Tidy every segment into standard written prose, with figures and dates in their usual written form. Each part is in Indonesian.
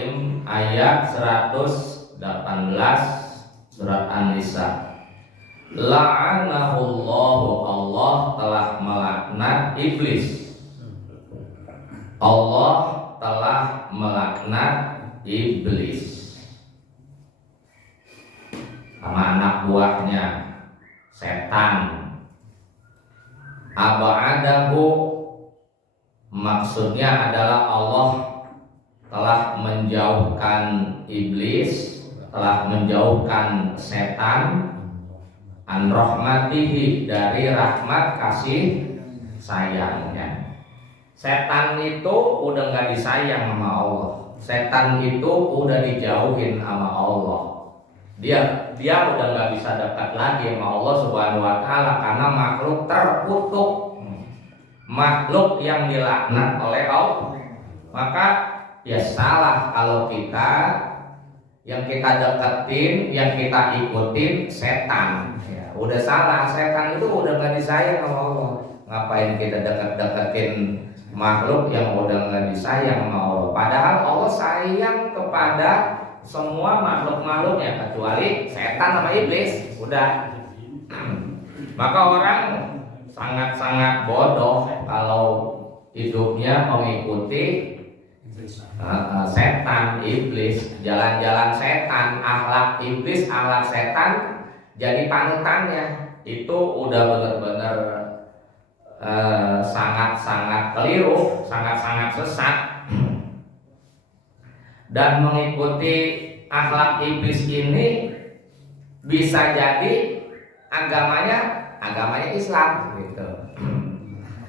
Ibrahim ayat 118 surat An-Nisa. La'anahullahu, Allah telah melaknat iblis. Allah telah melaknat iblis sama anak buahnya setan. Aba'adahu, maksudnya adalah Allah telah menjauhkan iblis, telah menjauhkan setan, an rahmatihi, dari rahmat kasih sayangnya. Setan itu udah gak disayang sama Allah. Setan itu udah dijauhin sama Allah. Dia udah gak bisa dekat lagi sama Allah Subhanahu wa ta'ala, karena makhluk terkutuk, makhluk yang dilaknat oleh Allah. Maka ya salah kalau kita yang kita deketin, yang kita ikutin setan. Ya, udah salah. Setan itu udah gak disayang sama Allah. Ngapain kita deketin makhluk yang udah gak disayang sama Allah? Padahal Allah sayang kepada semua makhluk-makhluknya kecuali setan sama iblis. Udah. Maka orang sangat-sangat bodoh kalau hidupnya mengikuti setan, iblis, jalan-jalan setan, akhlak iblis, akhlak setan jadi panutannya. Itu udah benar-benar sangat-sangat keliru, sangat-sangat sesat. Dan mengikuti akhlak iblis ini bisa jadi agamanya Islam gitu.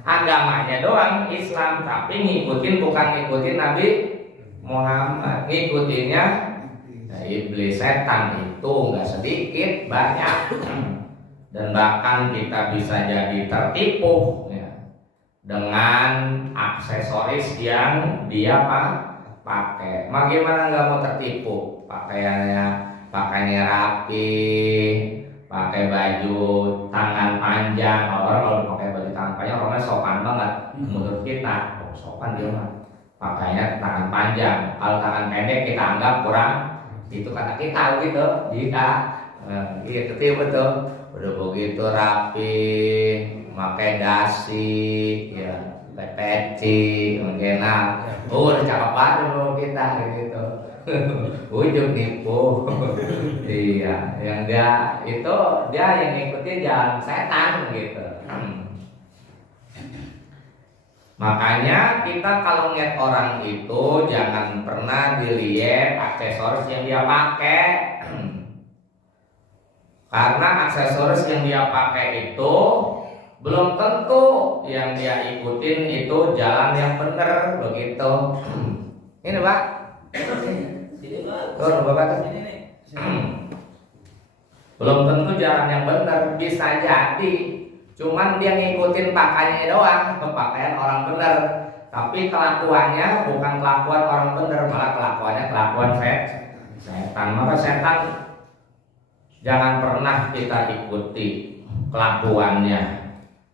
Agamanya doang Islam, tapi ngikutin bukan ngikutin Nabi Muhammad, ngikutinnya iblis, setan itu nggak sedikit, banyak. Dan bahkan kita bisa jadi tertipu ya, dengan aksesoris yang dia pakai. Bagaimana nggak mau tertipu? Pakaiannya rapi, pakai baju tangan panjang. Orang kalau pakai baju tangan panjang orangnya sopan banget. Menurut kita, sopan dia mah. Pakainya tangan panjang. Kalau tangan pendek kita anggap kurang. Itu kata kita gitu. Jika gitu betul. Udah begitu rapi, pakai dasi, ya, peci, mengenal. Udah cakep banget loh kita gitu. Ujung nipu. Iya, yang dia itu dia yang ngikutin jalan setan gitu. Makanya kita kalau ngeliat orang itu jangan pernah dilihat aksesoris yang dia pakai. Karena aksesoris yang dia pakai itu belum tentu yang dia ikutin itu jalan yang benar begitu. Ini Pak. Tuh Bapak. Belum tentu jalan yang benar, bisa jadi cuman dia ngikutin pakaiannya doang, pakaian orang benar, tapi kelakuannya bukan kelakuan orang benar, malah kelakuannya kelakuan setan. Maka setan jangan pernah kita ikuti kelakuannya,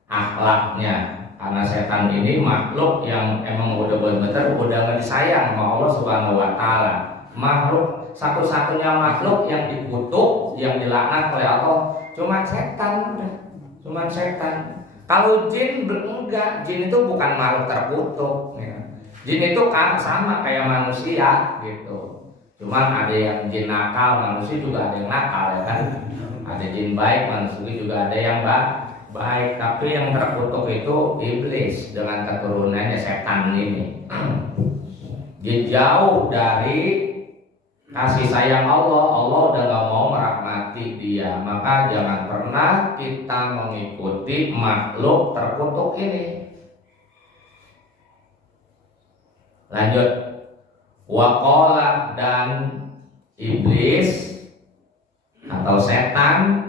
akhlaknya, karena setan ini makhluk yang emang udah benar-benar udah nggak disayang sama Allah Subhanahu wa ta'ala. Makhluk satu-satunya makhluk yang dikutuk, yang dilaknat oleh Allah cuma setan, udah. Cuma setan. Kalau jin enggak, jin itu bukan makhluk terkutuk ya. Jin itu kan sama kayak manusia gitu. Cuma ada yang jin nakal, manusia juga ada yang nakal ya kan. Ada jin baik, manusia juga ada yang baik. Tapi yang terkutuk itu iblis dengan keturunannya setan ini. Dia jauh dari kasih sayang Allah. Allah udah gak mau merahmati dia. Maka jangan pernah kita mengikuti makhluk terkutuk ini. Lanjut. Waqala, dan iblis atau setan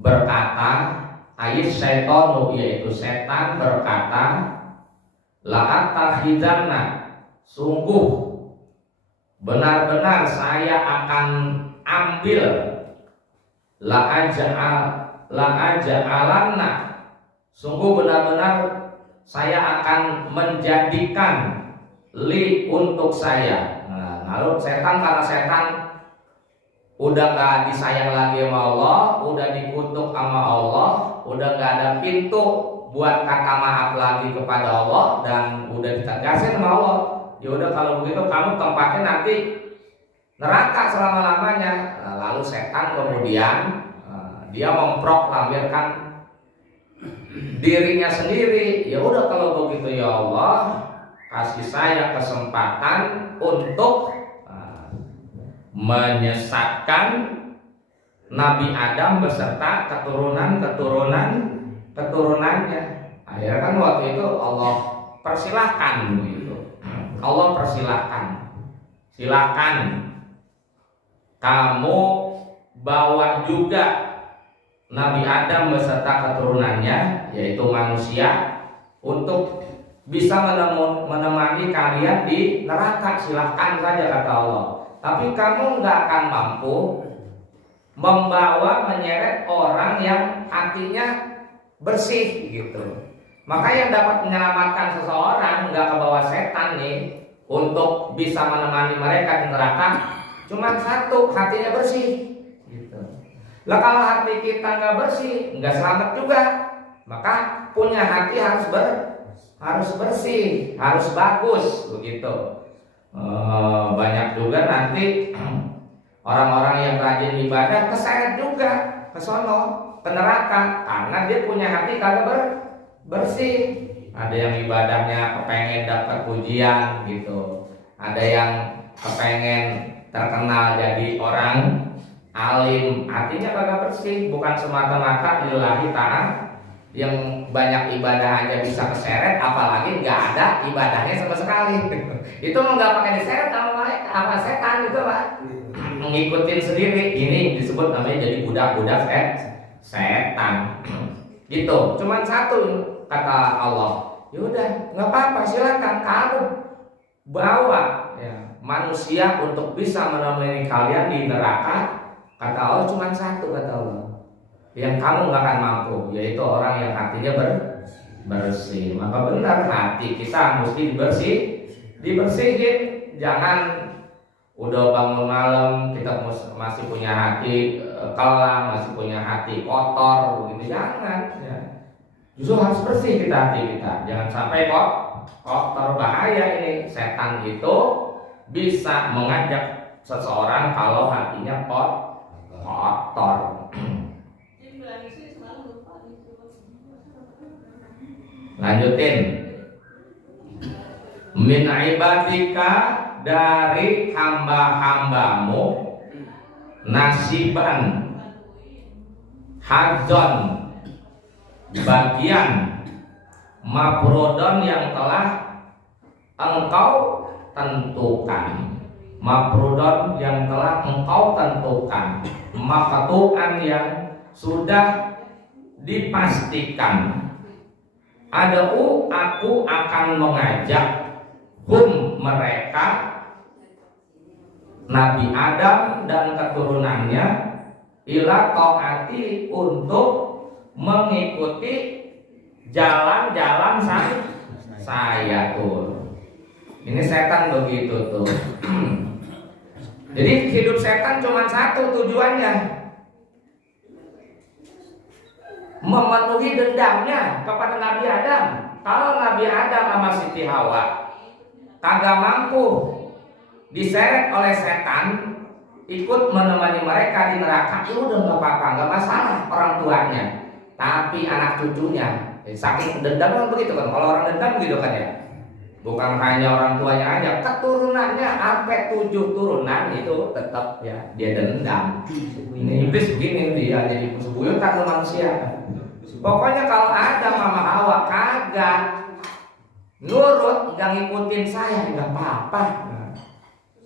berkata, ayat syaitanu, yaitu setan berkata, la'attakhizanna, sungguh benar-benar saya akan ambil, la'aja'alanna, sungguh benar-benar saya akan menjadikan, li untuk saya, Lalu setan, karena setan udah gak disayang lagi sama Allah, udah dikutuk sama Allah, udah gak ada pintu buat kata maaf lagi kepada Allah, dan udah ditegasin sama Allah, ya udah kalau begitu kamu tempatnya nanti neraka selama-lamanya. Nah, lalu setan kemudian dia memproklamirkan dirinya sendiri, ya udah kalau begitu ya Allah, kasih saya kesempatan untuk menyesatkan Nabi Adam beserta keturunannya. Akhirnya kan waktu itu Allah persilahkan begitu. Allah persilahkan, silakan kamu bawa juga Nabi Adam beserta keturunannya, yaitu manusia, untuk bisa menemani kalian di neraka. Silahkan saja, kata Allah. Tapi kamu nggak akan mampu membawa, menyeret orang yang hatinya bersih gitu. Maka yang dapat menyelamatkan seseorang nggak kebawa setan nih untuk bisa menemani mereka di neraka, cuma satu, hatinya bersih gitu. Lah kalau hati kita nggak bersih, nggak selamat juga. Maka punya hati harus bersih, harus bagus begitu. Banyak juga nanti orang-orang yang rajin ibadah keseret juga ke sono, ke neraka, karena dia punya hati kagak bersih. Ada yang ibadahnya kepengen dapat pujian gitu, ada yang kepengen terkenal jadi orang alim, hatinya kagak bersih, bukan semata-mata lillahi ta'ala. Yang banyak ibadah aja bisa keseret, apalagi nggak ada ibadahnya sama sekali. Itu nggak pakai diseret sama setan itu, Pak. Ngikutin sendiri, ini disebut namanya jadi budak-budak setan. Gitu. Cuman satu kata Allah, ya udah nggak apa-apa, silakan kamu bawa ya, manusia untuk bisa menemani kalian di neraka. Kata Allah cuma satu, kata Allah, yang kamu nggak akan mampu, yaitu orang yang hatinya bersih. Maka benar, hati kita mesti dibersihin. Jangan udah bangun malam kita masih punya hati kelam, masih punya hati kotor begitu. Jangan ya. Justru harus bersih hati kita. Jangan sampai kotor, bahaya ini. Setan itu bisa mengajak seseorang kalau hatinya kotor. Lanjutin. Min ibadika, dari hamba-hambamu, nasiban, hadzon, bagian, mafrodon yang telah engkau tentukan. Mafrodon yang telah engkau tentukan. Maqtu'an yang sudah dipastikan. Ada'u, aku akan mengajak mereka, Nabi Adam dan keturunannya, ila taati, untuk mengikuti jalan-jalan saya tuh. Ini setan begitu tuh. Jadi hidup setan cuma satu tujuannya, memenuhi dendamnya kepada Nabi Adam. Kalau Nabi Adam sama Siti Hawa kagak mampu diseret oleh setan ikut menemani mereka di neraka, itu udah nggak apa-apa, nggak masalah orang tuanya. Tapi anak cucunya, saking dendam kan begitu kan. Kalau orang dendam gitu kan ya, bukan hanya orang tuanya aja, keturunannya sampai 7 turunan itu tetap ya dia dendam. Ini iblis begini, dia jadi musuh buyutan manusia. Pokoknya kalau ada Mama Hawa kagak nurut, nggak ngikutin saya, nggak apa-apa.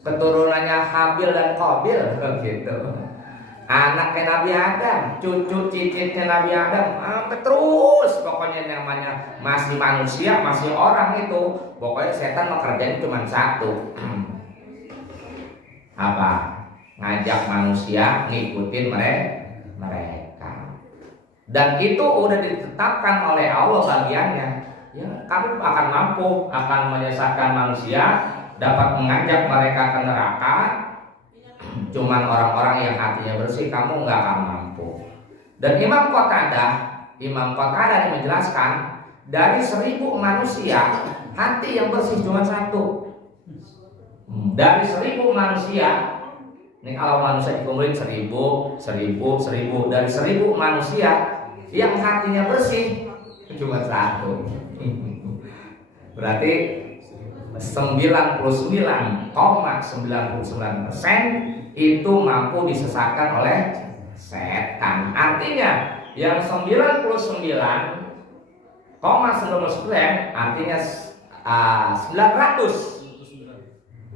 Keturunannya Habil dan Qabil gitu. Anaknya Nabi Adam, cucu cicitnya Nabi Adam, terus pokoknya namanya masih manusia, masih orang itu. Pokoknya setan kerjanya cuma satu. Apa? Ngajak manusia ngikutin mereka. Dan itu udah ditetapkan oleh Allah bagiannya. Ya, kamu akan mampu, akan menyesatkan manusia dapat mengajak mereka ke neraka. Cuman orang-orang yang hatinya bersih, kamu nggak akan mampu. Dan Imam Qatadah yang menjelaskan, dari 1000 manusia hati yang bersih cuma satu. Dari 1000 manusia, ini kalau manusia dikumpulin 1000, dari 1000 manusia yang hatinya bersih cuma satu. Berarti 99,99% itu mampu disesatkan oleh setan. Artinya yang 99,99% artinya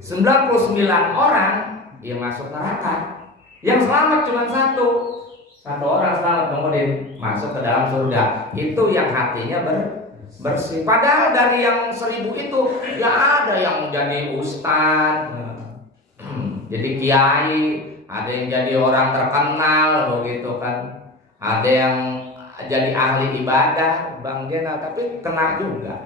999 orang yang masuk neraka. Yang selamat cuma satu orang selamat, kemudian masuk ke dalam surga. Itu yang hatinya bersih. Padahal dari yang 1000 itu ya ada yang jadi ustadz, jadi kiai, ada yang jadi orang terkenal begitu kan, ada yang jadi ahli ibadah, Bang Jenal, tapi kena juga.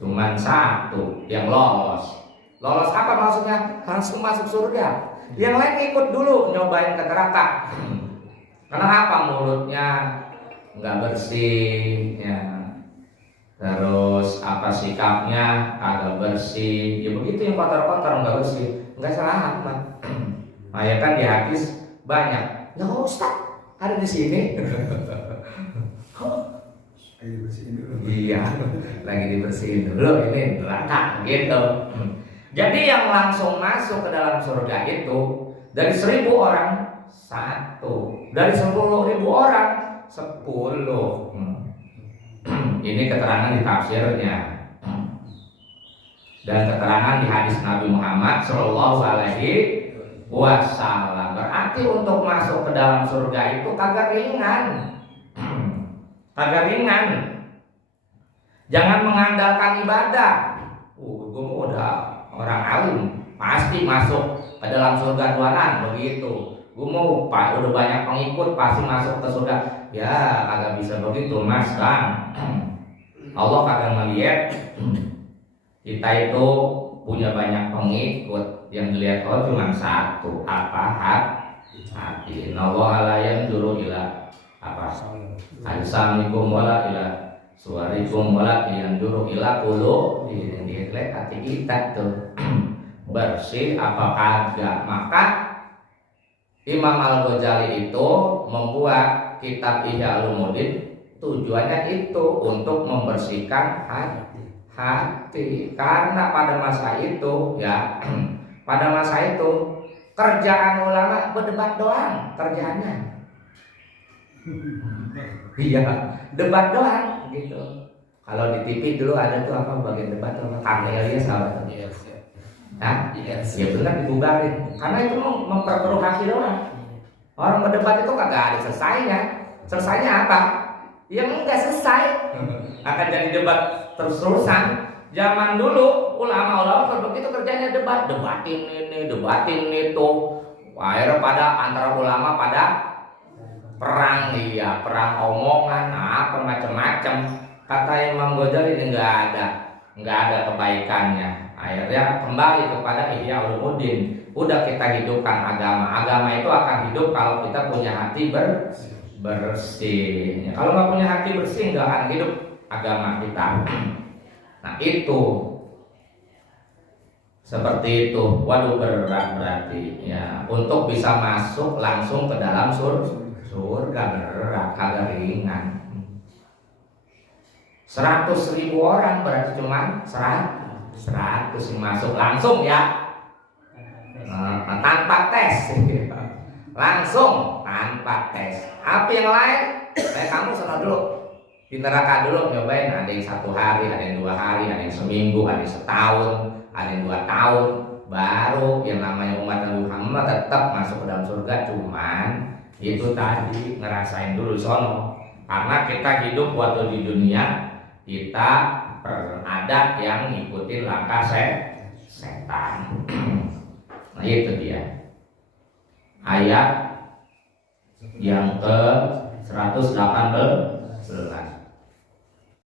Cuman satu yang lolos. Lolos apa maksudnya? Langsung masuk surga. Yang lain ikut dulu nyobain ke neraka. Kenapa? Mulutnya nggak bersih, ya. Terus apa sikapnya agak bersih, ya begitu. Yang kotor-kotor nggak bersih, nggak selamat. Nah ya kan di hadis banyak. Ya Ustaz, ada di sini. Lagi dibersihin dulu. Iya, lagi dibersihin dulu ini neraka gitu. Jadi yang langsung masuk ke dalam surga itu dari 1000 orang satu, dari 10.000 orang 10. Ini keterangan di tafsirnya dan keterangan di hadis Nabi Muhammad Shallallahu Alaihi Wasallam. Berarti untuk masuk ke dalam surga itu kagak ringan. Kagak ringan. Jangan mengandalkan ibadah. Gue udah orang alim, pasti masuk ke dalam surga tuanan begitu. Gue mau udah banyak pengikut, pasti masuk ke surga. Ya kagak bisa begitu Mas Bang. Allah kagak melihat kita itu punya banyak pengikut, yang dilihat Allah cuma satu, apa? Hati. Allah la yanzuru ila apa? Assalamualaikum wala ila suarikum wala yanzuru ila qulub. Ini dilihat hati kita tuh bersih apa kagak. Maka Imam Al-Ghazali itu membuat kitab Ihya Ulumuddin, tujuannya itu untuk membersihkan hati. Karena pada masa itu ya, pada masa itu kerjaan ulama berdebat doang kerjaannya. Iya, debat doang gitu. Kalau di TV dulu ada tuh apa bagian debat tuh Amelia sahabat. Yes. Nah, ya benar dibubarin. Karena itu memperkeruh hati doang. Orang berdebat itu kagak ada selesainya. Selesainya apa? Yang enggak selesai. Akan jadi debat terus-terusan. Zaman dulu ulama-ulama kalau begitu kerjanya debatin ini, debatin itu. Akhirnya pada antara ulama pada perang dia, perang omongan, apa macam-macam. Kata Imam Ghazali ini nggak ada kebaikannya. Akhirnya kembali kepada Ihya Ulumuddin. Udah kita hidupkan agama. Agama itu akan hidup kalau kita punya hati bersih. Kalau nggak punya hati bersih nggak akan hidup agama kita. Nah itu seperti itu. Waduh berat berarti ya. Untuk bisa masuk langsung ke dalam surga berat, kagak ringan. 100.000 orang berarti cuma 100 yang masuk langsung ya, tanpa tes, langsung tanpa tes. Apa yang lain? Kamu sana dulu di neraka dulu nyobain. Ada yang 1 hari, ada yang 2 hari, ada yang seminggu, ada yang setahun, ada yang 2 tahun. Baru yang namanya umat Nabi Muhammad tetap masuk ke dalam surga. Cuman itu tadi ngerasain dulu sono. Karena kita hidup waktu di dunia, kita ada yang ngikutin langkah setan. Nah itu dia ayat yang ke 118.